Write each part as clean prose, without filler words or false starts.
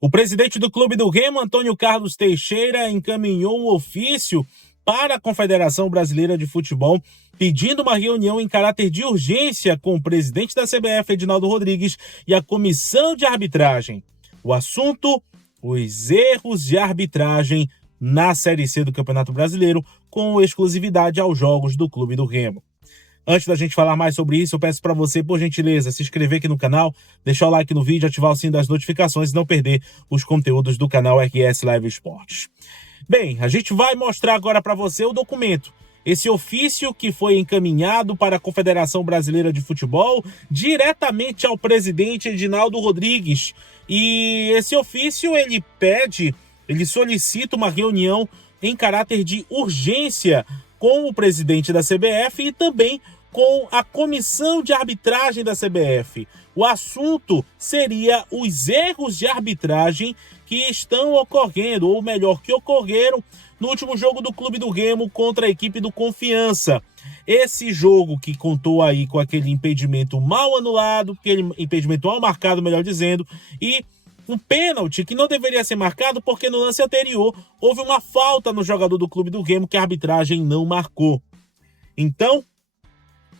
O presidente do Clube do Remo, Antônio Carlos Teixeira, encaminhou um ofício para a Confederação Brasileira de Futebol, pedindo uma reunião em caráter de urgência com o presidente da CBF, Edinaldo Rodrigues, e a comissão de arbitragem. O assunto: os erros de arbitragem na Série C do Campeonato Brasileiro, com exclusividade aos jogos do Clube do Remo. Antes da gente falar mais sobre isso, eu peço para você, por gentileza, se inscrever aqui no canal, deixar o like no vídeo, ativar o sino das notificações e não perder os conteúdos do canal RS Live Esportes. Bem, a gente vai mostrar agora para você o documento. Esse ofício que foi encaminhado para a Confederação Brasileira de Futebol, diretamente ao presidente Edinaldo Rodrigues. E esse ofício, ele solicita uma reunião em caráter de urgência com o presidente da CBF e também com a comissão de arbitragem da CBF. O assunto seria os erros de arbitragem que estão ocorrendo, ou melhor, que ocorreram no último jogo do Clube do Remo contra a equipe do Confiança. Esse jogo que contou aí com aquele impedimento mal anulado, aquele impedimento mal marcado, melhor dizendo, e um pênalti que não deveria ser marcado porque no lance anterior houve uma falta no jogador do Clube do Remo que a arbitragem não marcou. Então,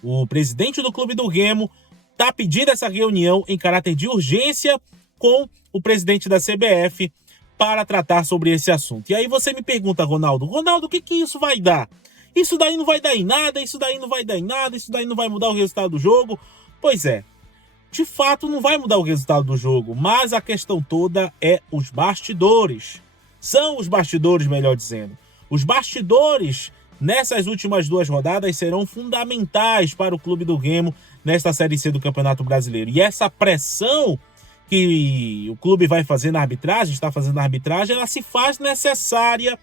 o presidente do Clube do Remo está pedindo essa reunião em caráter de urgência com o presidente da CBF para tratar sobre esse assunto. E aí você me pergunta, Ronaldo, o que isso vai dar? Isso daí não vai dar em nada, isso daí não vai dar em nada, isso daí não vai mudar o resultado do jogo? Pois é, de fato não vai mudar o resultado do jogo, mas a questão toda é os bastidores. São os bastidores, melhor dizendo. Os bastidores nessas últimas duas rodadas serão fundamentais para o Clube do Remo nesta Série C do Campeonato Brasileiro. E essa pressão que o clube vai fazer na arbitragem, está fazendo na arbitragem, ela se faz necessária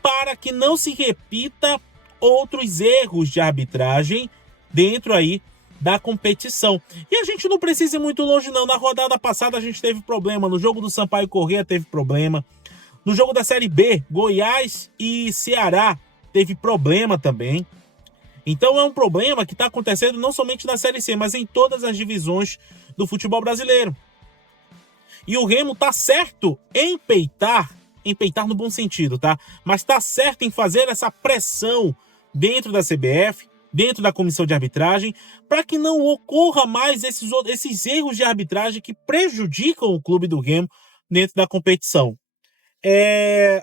para que não se repita outros erros de arbitragem dentro aí da competição. E a gente não precisa ir muito longe não. Na rodada passada a gente teve problema, no jogo do Sampaio Corrêa teve problema, no jogo da Série B, Goiás e Ceará teve problema também. Então é um problema que está acontecendo não somente na Série C, mas em todas as divisões do futebol brasileiro. E o Remo está certo em peitar no bom sentido, tá? Mas está certo em fazer essa pressão dentro da CBF, dentro da comissão de arbitragem, para que não ocorra mais esses erros de arbitragem que prejudicam o Clube do Remo dentro da competição.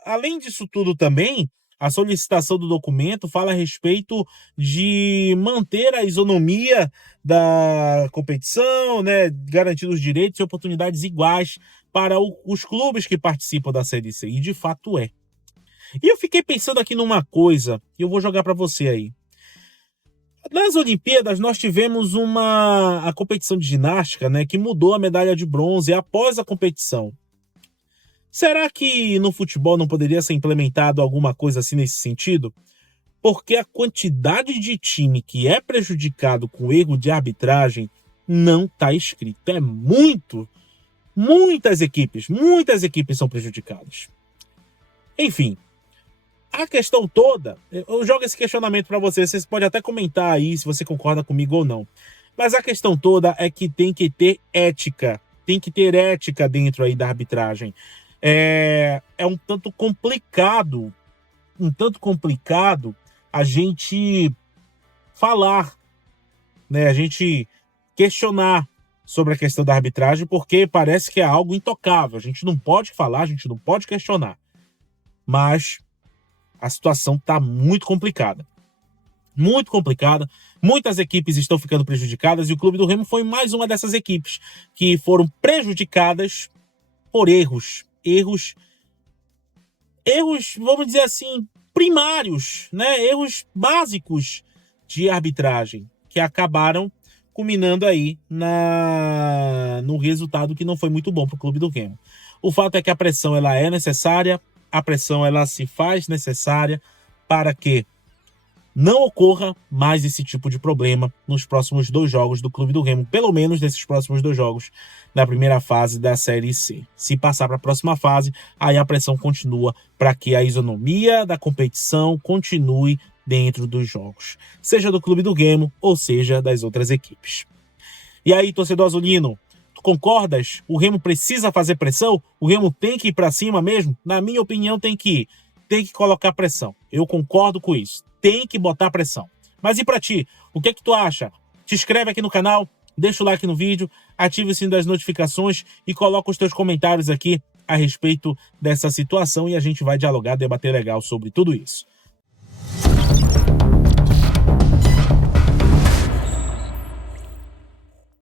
Além disso tudo também, a solicitação do documento fala a respeito de manter a isonomia da competição, né, garantindo os direitos e oportunidades iguais para os clubes que participam da Série C, e de fato é. E eu fiquei pensando aqui numa coisa, e eu vou jogar para você aí. Nas Olimpíadas nós tivemos a competição de ginástica, né, que mudou a medalha de bronze após a competição. Será que no futebol não poderia ser implementado alguma coisa assim nesse sentido? Porque a quantidade de time que é prejudicado com erro de arbitragem não está escrito. É muitas equipes são prejudicadas. Enfim, a questão toda, eu jogo esse questionamento para vocês podem até comentar aí se você concorda comigo ou não. Mas a questão toda é que tem que ter ética dentro aí da arbitragem. É um tanto complicado a gente falar, né? A gente questionar sobre a questão da arbitragem, porque parece que é algo intocável. A gente não pode falar, a gente não pode questionar. Mas a situação está muito complicada. Muito complicada. Muitas equipes estão ficando prejudicadas e o Clube do Remo foi mais uma dessas equipes que foram prejudicadas por erros, vamos dizer assim, primários, né? Erros básicos de arbitragem, que acabaram culminando aí no resultado que não foi muito bom para o Clube do Remo. O fato é que a pressão ela é necessária, a pressão ela se faz necessária para que não ocorra mais esse tipo de problema nos próximos 2 jogos do Clube do Remo, pelo menos nesses próximos 2 jogos da primeira fase da Série C. Se passar para a próxima fase, aí a pressão continua para que a isonomia da competição continue dentro dos jogos, seja do Clube do Remo ou seja das outras equipes. E aí, torcedor azulino, Concordas? O Remo precisa fazer pressão? O Remo tem que ir para cima mesmo? Na minha opinião, tem que ir. Tem que colocar pressão. Eu concordo com isso. Tem que botar pressão. Mas e para ti? O que é que tu acha? Te inscreve aqui no canal, deixa o like no vídeo, ative o sino das notificações e coloca os teus comentários aqui a respeito dessa situação e a gente vai dialogar, debater legal sobre tudo isso.